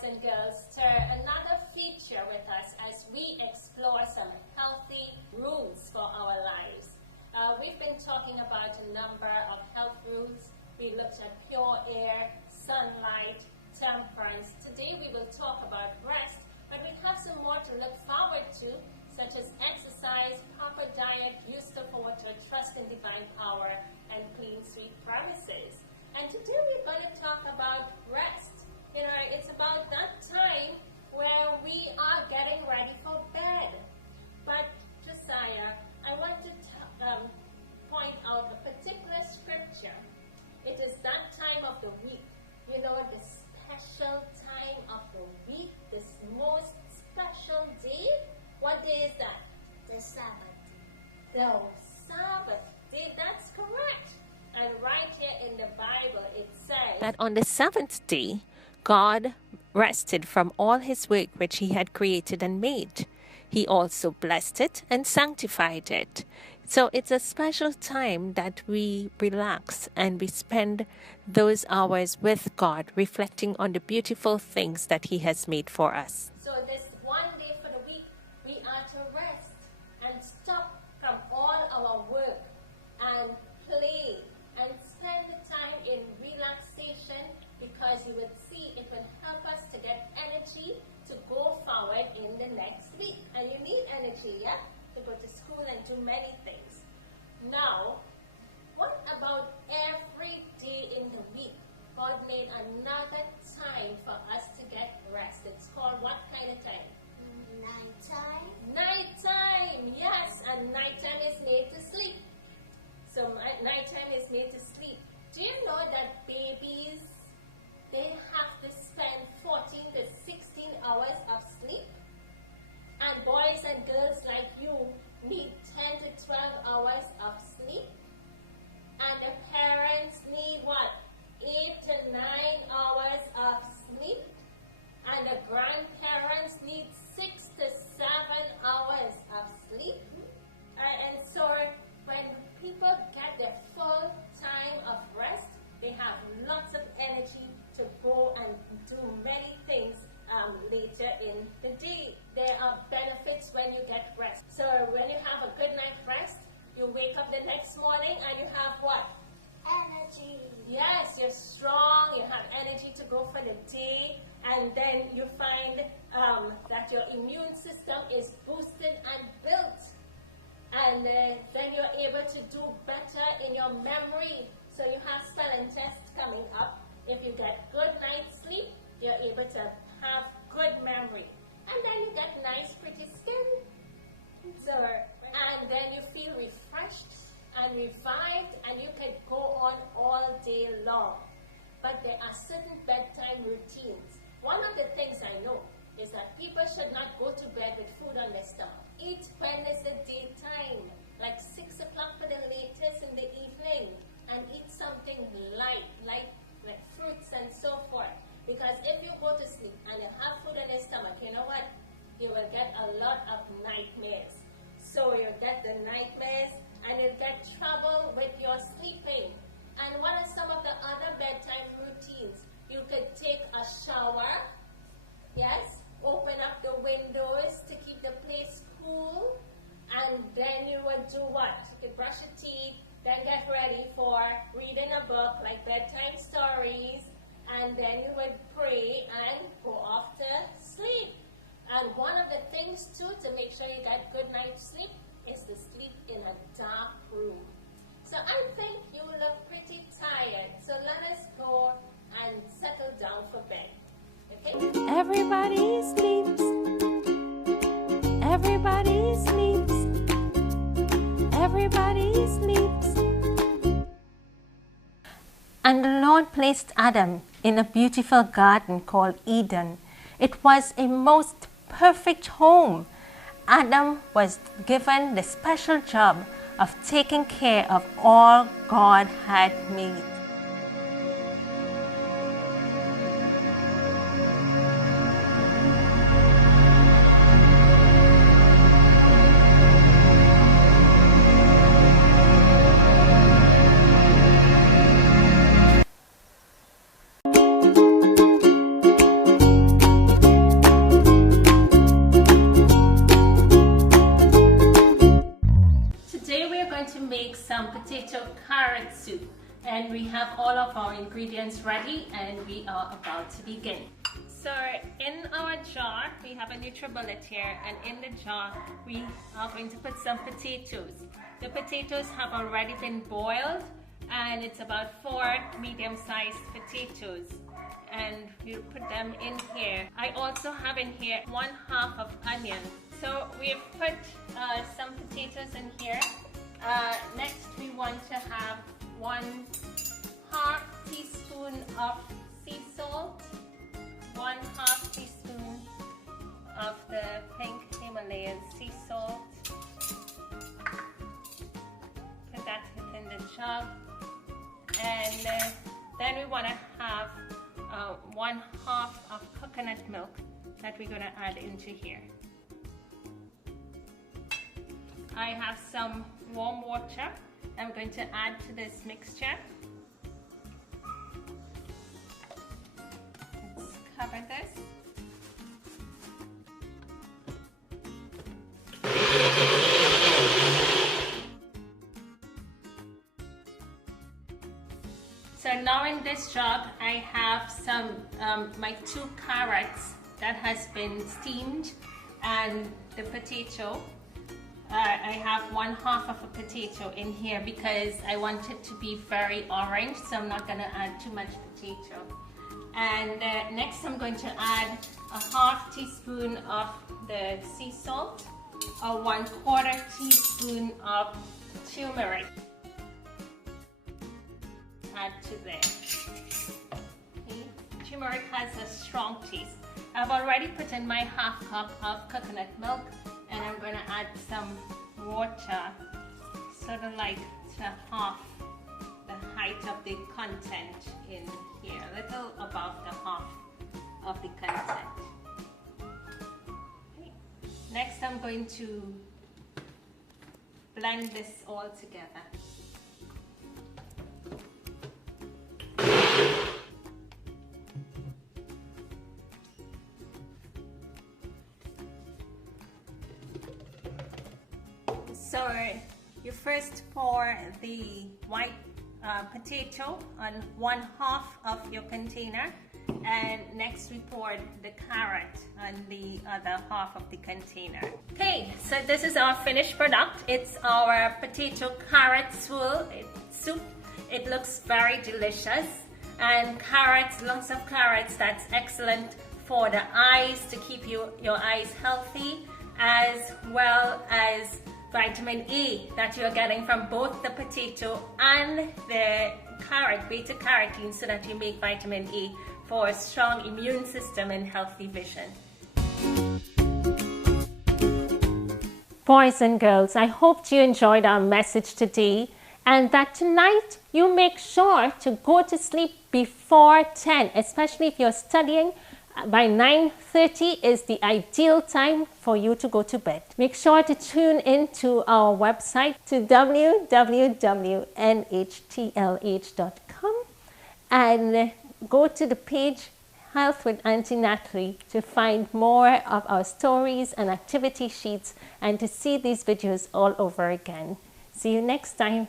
boys and girls, to another feature with us as we explore some healthy rules for our lives. We've been talking about a number of health rules. We looked at pure air, sunlight, temperance. Today we will talk about rest, but we have some more to look forward to, such as exercise, proper diet, use of water, trust in divine power, and clean, sweet premises. And today we're going to talk about rest. You know, it's about that time where we are getting ready for bed. But Josiah, I want to point out a particular scripture. It is that time of the week. You know, the special time of the week, this most special day. What day is that? The Sabbath. The Sabbath day, that's correct. And right here in the Bible it says that on the seventh day, God rested from all his work which he had created and made. He also blessed it and sanctified it. So it's a special time that we relax and we spend those hours with God, reflecting on the beautiful things that he has made for us. So this one day for the week, we are to rest and stop from all our work and play and spend the time in relaxation, because you would see it will help us to get energy to go forward in the next week. And you need energy, yeah, to go to school and do many things. Now, what about every day in the week? God made another time for us to get rest. It's called what kind of time? Nighttime. Nighttime, yes, and nighttime is made to sleep. So nighttime is made to sleep. Do you know that babies, they have to spend 14 to 16 hours of sleep? And boys and girls like you need 10 to 12 hours of sleep. And the parents need what? 8 to 9 hours of sleep. And the grandparents need 6 to 7 hours of sleep. And so when people get their full time of rest, they have lots of energy to go and do many things later in the day. There are benefits when you get rest. So when you have a good night's rest, you wake up the next morning and you have what? Energy. Yes, you're strong, you have energy to go for the day, and then you find that your immune system is boosted and built. And then you're able to do better in your memory. So you have spelling tests coming up. If you get good night's sleep, you're able to have good memory. And then you get nice, pretty skin. So, and then you feel refreshed and revived, and you can go on all day long. But there are certain bedtime routines. One of the things I know is that people should not go to bed with food on their stomach. Eat when it's the daytime, like 6 o'clock for the latest in the evening, and eat something light, like fruits and so forth. Because if you go to sleep and you have food on your stomach, you know what? You will get a lot of nightmares. So you'll get the nightmares and you'll get trouble with your sleeping. And what are some of the other bedtime routines? You could take a shower, yes, open up the windows to keep the place cool, and then you would do what? You could brush your teeth, then get ready for reading a book like bedtime stories, and then you would pray and go off to sleep. And one of the things too to make sure you get good night's sleep is to sleep in a dark room. So I think you look pretty tired, so let us go and settle down for bed. Okay? Everybody sleeps. Everybody sleeps. Everybody sleeps. And the Lord placed Adam in a beautiful garden called Eden. It was a most perfect home. Adam was given the special job of taking care of all God had made. potato carrot soup. And we have all of our ingredients ready and we are about to begin. So in our jar, we have a NutriBullet here, and in the jar, we are going to put some potatoes. The potatoes have already been boiled, and it's about 4 medium-sized potatoes. And we'll put them in here. I also have in here 1/2 of onion. So we've put some potatoes in here. Next, we want to have 1/2 teaspoon of sea salt, 1/2 teaspoon of the pink Himalayan sea salt. Put that within the jug. And then we want to have 1/2 of coconut milk that we're going to add into here. I have some warm water I'm going to add to this mixture. Let's cover this. So now in this jug, I have some my 2 carrots that has been steamed, and the potato. I have 1/2 of a potato in here because I want it to be very orange, so I'm not going to add too much potato. And next I'm going to add 1/2 teaspoon of the sea salt, or 1/4 teaspoon of turmeric. Add to there. Okay. Turmeric has a strong taste. I've already put in my 1/2 cup of coconut milk, and I'm going to add some water, sort of like to half the height of the content in here, a little above the half of the content. Okay. Next I'm going to blend this all together. So you first pour the white potato on 1/2 of your container, and next we pour the carrot on the other half of the container. Okay, so this is our finished product. It's our potato carrot soup. It looks very delicious, and carrots, lots of carrots, that's excellent for the eyes, to keep your eyes healthy, as well as vitamin E that you're getting from both the potato and the carrot, beta carotene, so that you make vitamin E for a strong immune system and healthy vision. Boys and girls, I hope you enjoyed our message today, and that tonight you make sure to go to sleep before 10, especially if you're studying. By 9:30 is the ideal time for you to go to bed. Make sure to tune in to our website to www.nhtlh.com and go to the page Health with Aunty Natalie to find more of our stories and activity sheets, and to see these videos all over again. See you next time.